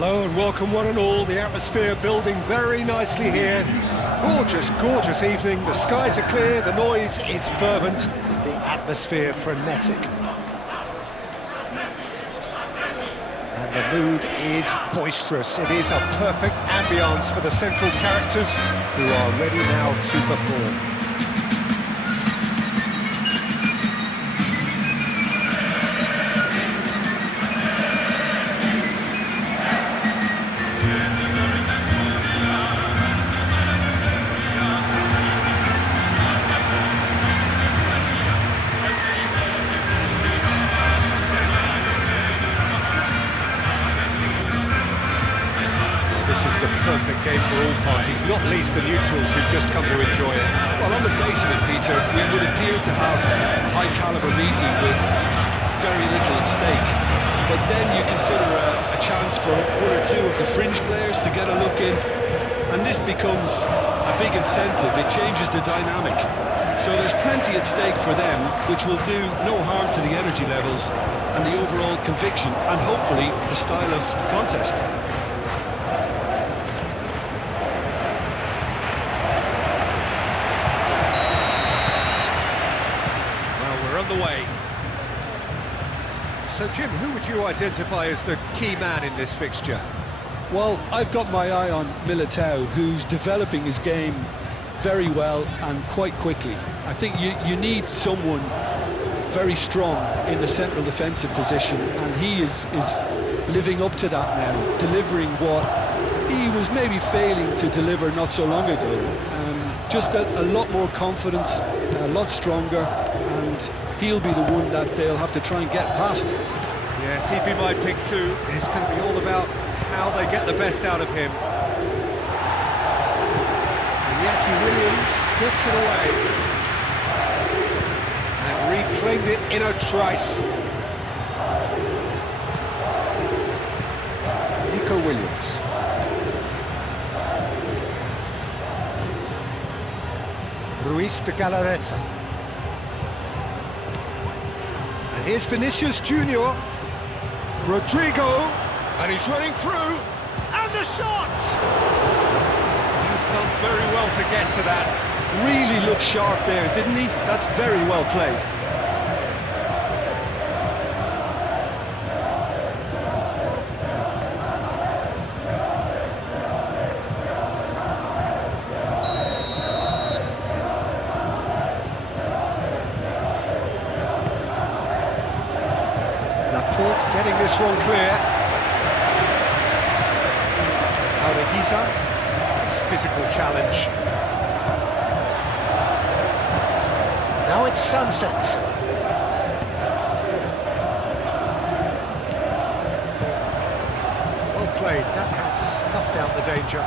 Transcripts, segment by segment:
Hello and welcome one and all. The atmosphere building very nicely here. Gorgeous, gorgeous evening. The skies are clear, the noise is fervent, the atmosphere frenetic. And the mood is boisterous. It is a perfect ambience for the central characters who are ready now to perform. Perfect game for all parties, not least the neutrals who've just come to enjoy it. Well, on the face of it, Peter, we would appear to have a high-caliber meeting with very little at stake. But then you consider a chance for one or two of the fringe players to get a look in, and this becomes a big incentive. It changes the dynamic. So there's plenty at stake for them, which will do no harm to the energy levels and the overall conviction, and hopefully the style of contest. Way. So Jim, who would you identify as the key man in this fixture? Well, I've got my eye on Militao, who's developing his game very well and quite quickly. I think you need someone very strong in the central defensive position, and he is living up to that now, delivering what he was maybe failing to deliver not so long ago. Just a lot more confidence, a lot stronger, and he'll be the one that they'll have to try and get past. Yes, he'd be my pick too. It's going to be all about how they get the best out of him. Iñaki Williams gets it away. And reclaimed it in a trice. Nico Williams. Ruiz de Galarreta. And here's Vinicius Jr. Rodrigo, and he's running through, and the shot! He's done very well to get to that. Really looked sharp there, didn't he? That's very well played. Getting this one clear. Arequiza, this physical challenge. Now it's Sunset. Well played, that has snuffed out the danger.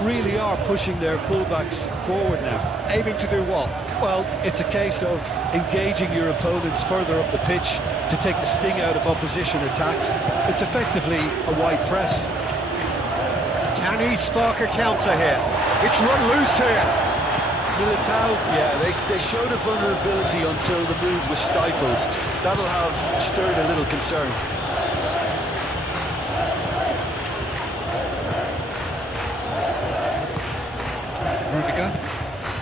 Really are pushing their fullbacks forward now. Aiming to do what? Well, it's a case of engaging your opponents further up the pitch to take the sting out of opposition attacks. It's effectively a wide press. Can he spark a counter here? It's run loose here. Militao, yeah, they showed a vulnerability until the move was stifled. That'll have stirred a little concern.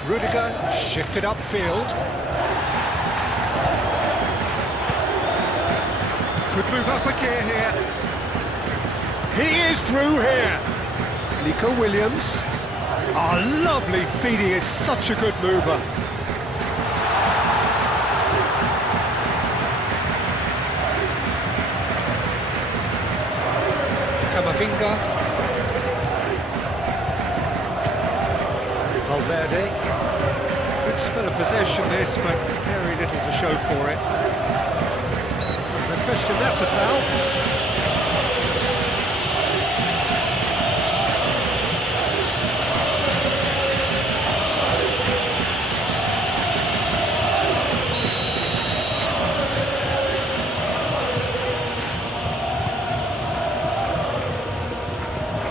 Rudiger shifted upfield. Could move up a gear here. He is through here. Nico Williams. Oh, lovely feed. He is such a good mover. Camavinga. Valverde. Good spell of possession this, but very little to show for it. No question, that's a foul.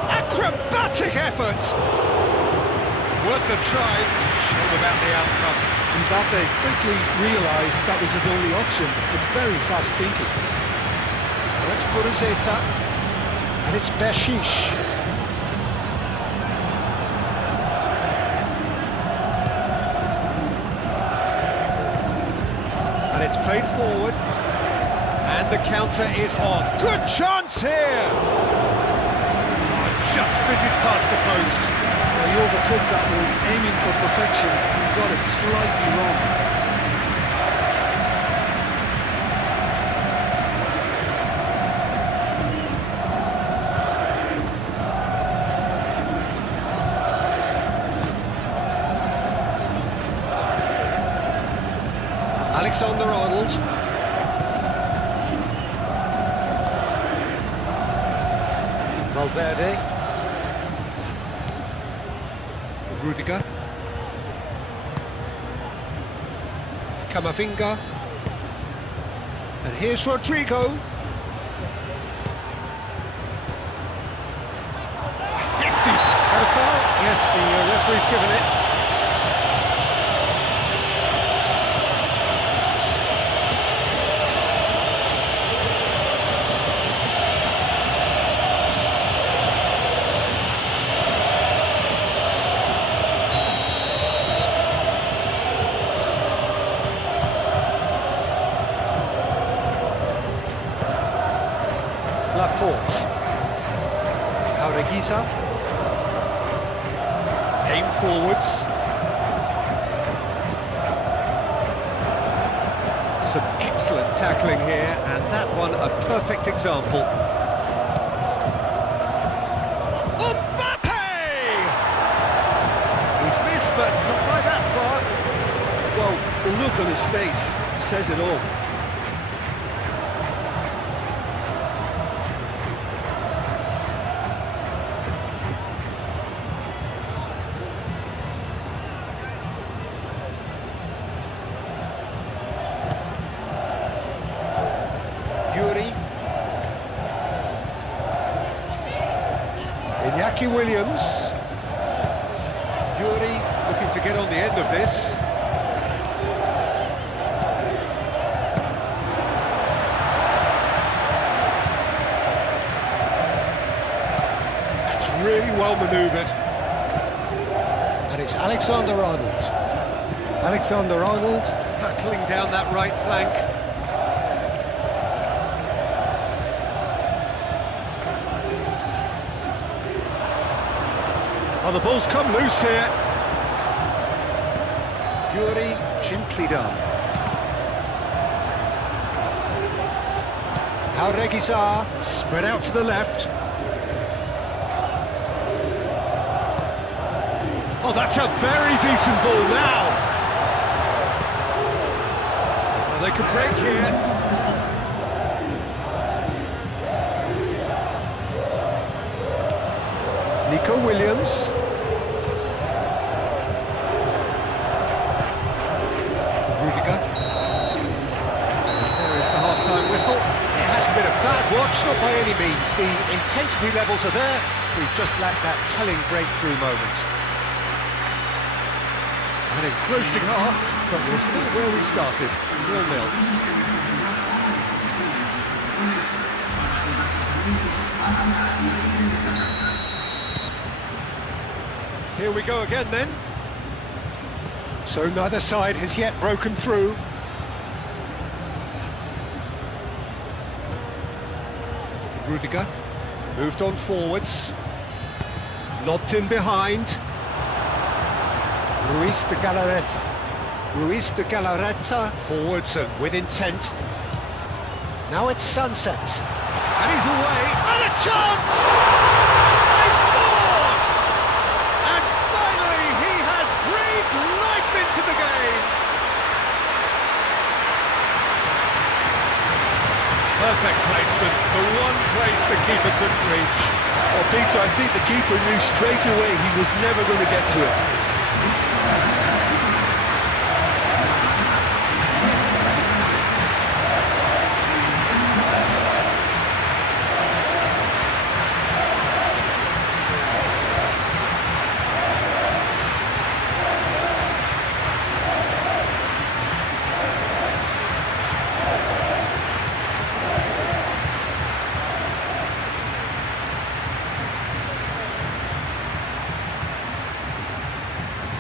Acrobatic effort! Worth a try, shame about the outcome. Mbappé quickly realised that was his only option. It's very fast thinking. Now it's Guruzeta, and it's Beshish. And it's played forward, and the counter is on. Good chance here! Oh, just fizzes past the post. He overcooked that one, aiming for perfection, and he got it slightly wrong. Alexander-Arnold. Valverde. Rudiger. Camavinga. And here's Rodrigo. Hefty. Had a foul? Yes, the referee's given it. Laporte. Jaureguiza. Aim forwards. Some excellent tackling here, and that one a perfect example. Mbappé! He's missed, but not by that far. Well, the look on his face says it all. Iñaki Williams. Yuri looking to get on the end of this. That's really well manoeuvred. And it's Alexander-Arnold. Alexander-Arnold hurtling down that right flank. Oh, the ball's come loose here. Yuri, gently done. Jaureguiza, spread out to the left. Oh, that's a very decent ball now. Well, they could break here. Nico Williams. Rudiger. There is the half-time whistle. It hasn't been a bad watch, not by any means. The intensity levels are there. We've just lacked that telling breakthrough moment. An engrossing half, but we're still where we started, 0-0. Here we go again then. So neither side has yet broken through. Rudiger moved on forwards. Lobbed in behind. Ruiz de Galarreta. Ruiz de Galarreta forwards and with intent. Now it's Sunset. And he's away. And a chance! They've scored! And finally he has breathed life into the game. Perfect placement, the one place the keeper couldn't reach. Well, Peter, I think the keeper knew straight away he was never going to get to it.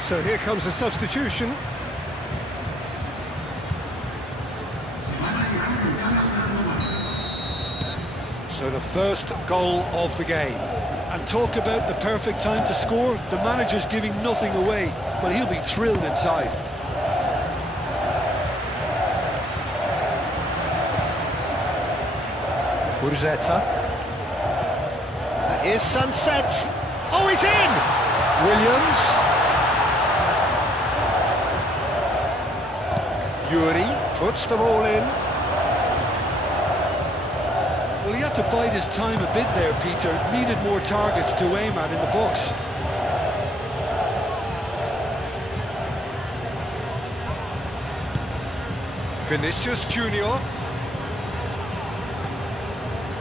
So here comes a substitution. So the first goal of the game. And talk about the perfect time to score. The manager's giving nothing away, but he'll be thrilled inside. Urzeta. And here's Sunset. Oh, he's in! Williams. Yuri puts them all in. Well, he had to bide his time a bit there, Peter. Needed more targets to aim at in the box. Vinicius Jr.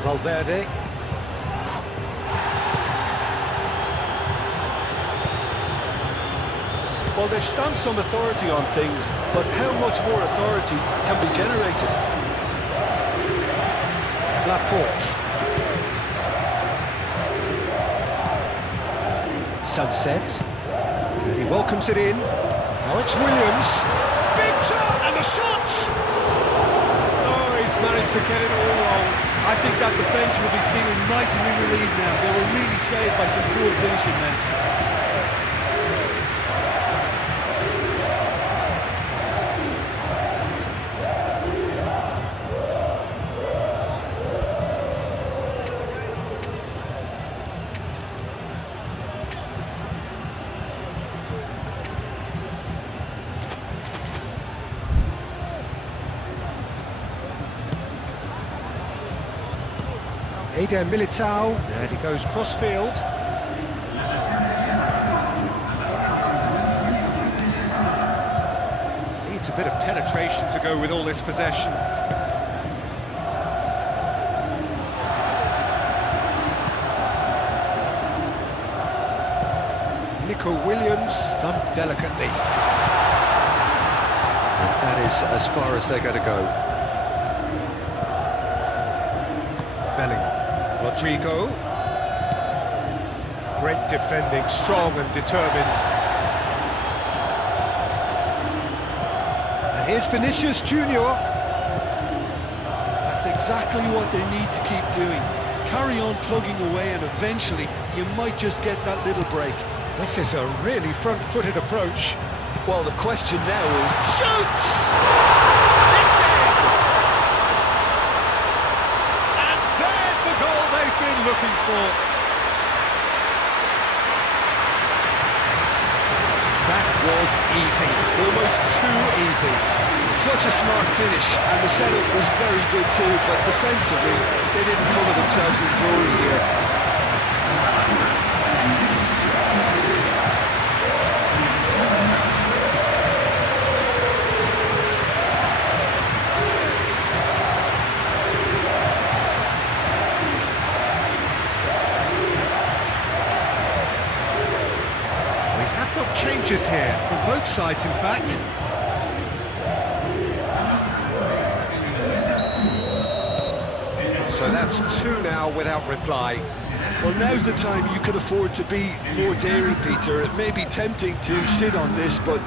Valverde. Well, they've stamped some authority on things, but how much more authority can be generated? Laporte. Sunset. And he welcomes it in. Now it's Williams. Big shot! And the shots! Oh, he's managed to get it all wrong. I think that defence will be feeling mightily relieved now. They were really saved by some poor finishing then. Eder Militao, and he goes cross-field. Needs a bit of penetration to go with all this possession. Nico Williams, done delicately. And that is as far as they're going to go. Bellingham. Rodrigo. Great defending, strong and determined. And here's Vinicius Jr. That's exactly what they need to keep doing. Carry on plugging away and eventually you might just get that little break. This is a really front-footed approach. Well, the question now is... Shoots! It's in! And there's the goal they've been looking for. That was easy, almost too easy. Such a smart finish, and the setup was very good too, but defensively, they didn't cover themselves in glory here. Changes here from both sides, in fact. So that's two now without reply. Well, now's the time you can afford to be more daring, Peter. It may be tempting to sit on this, but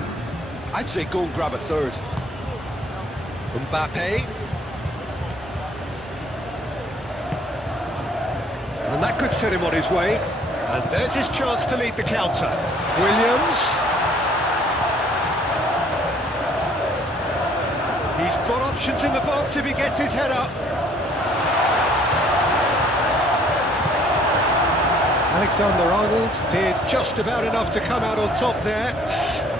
I'd say go and grab a third. Mbappé. And that could set him on his way. And there's his chance to lead the counter. Williams. He's got options in the box if he gets his head up. Alexander-Arnold did just about enough to come out on top there.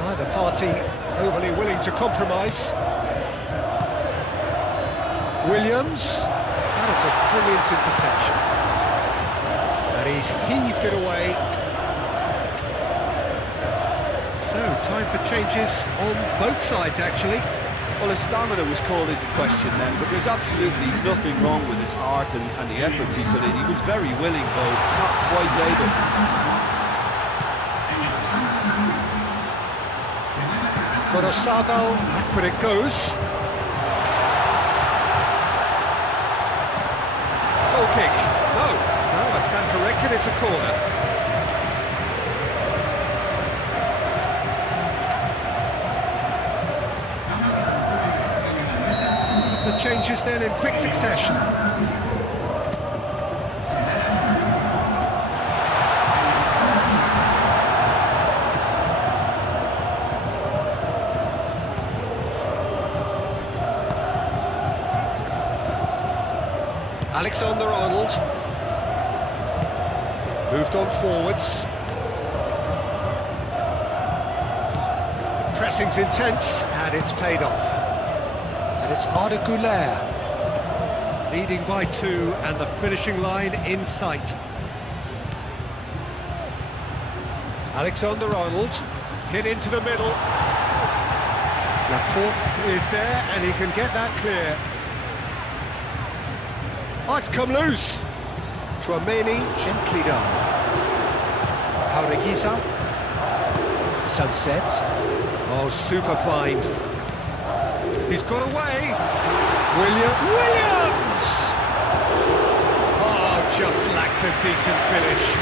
Neither party overly willing to compromise. Williams. That is a brilliant interception. And he's heaved it away. So, time for changes on both sides, actually. Well, his stamina was called into question then, but there's absolutely nothing wrong with his heart and the efforts he put in. He was very willing, though, not quite able. Gorosabal, back when it goes. Goal kick. No. No, I stand corrected, it's a corner. changes then in quick succession. Alexander-Arnold moved on forwards. The pressing's intense and it's paid off. And it's Arda Güler leading by 2 and the finishing line in sight. Alexander-Arnold hit into the middle. Laporte is there and he can get that clear. Oh, it's come loose. Tchouaméni, gently done. Jaureguiza. Sunset. Oh, super find. He's got away. Williams! Oh, just lacked a decent finish.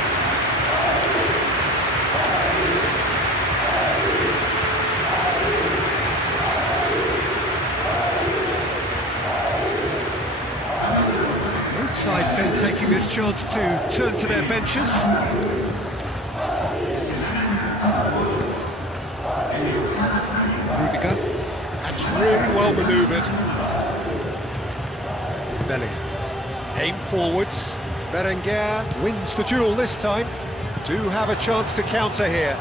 Sides then taking this chance to turn to their benches. Rudiger, that's really well manoeuvred. Bellingham, aim forwards. Berenguer wins the duel this time. Do have a chance to counter here.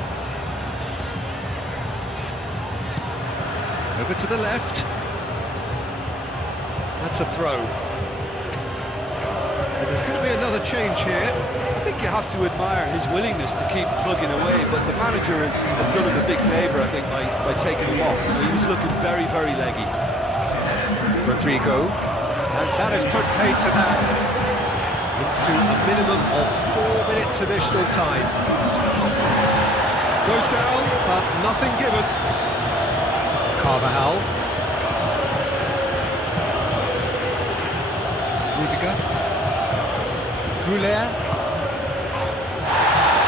Over to the left. That's a throw. There's going to be another change here. I think you have to admire his willingness to keep plugging away, but the manager has done him a big favour, I think, by taking him off. He was looking very, very leggy. Rodrigo, and that has put paid to that into a minimum of 4 minutes additional time. Goes down, but nothing given. Carvajal. Rudiger. Güler,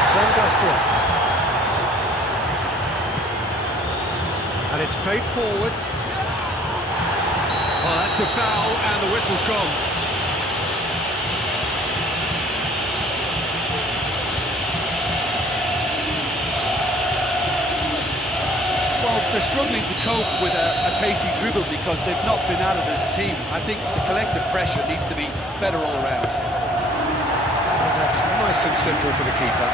Fran Garcia, and it's played forward. Oh, that's a foul, and the whistle's gone. Well, they're struggling to cope with a pacey dribble because they've not been at it as a team. I think the collective pressure needs to be better all around. That's nice and simple for the keeper.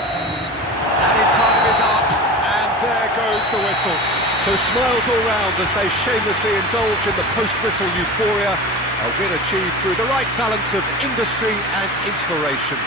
Added time is up, and there goes the whistle. So smiles all round as they shamelessly indulge in the post-whistle euphoria. A win achieved through the right balance of industry and inspiration.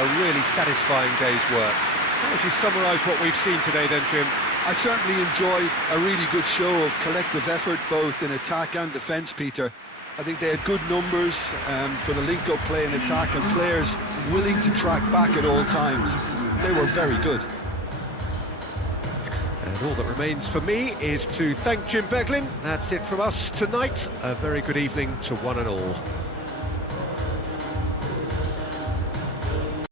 A really satisfying day's work. How would you summarise what we've seen today then, Jim? I certainly enjoy a really good show of collective effort, both in attack and defence, Peter. I think they had good numbers for the link-up play and attack, and players willing to track back at all times. They were very good. And all that remains for me is to thank Jim Beglin. That's it from us tonight. A very good evening to one and all.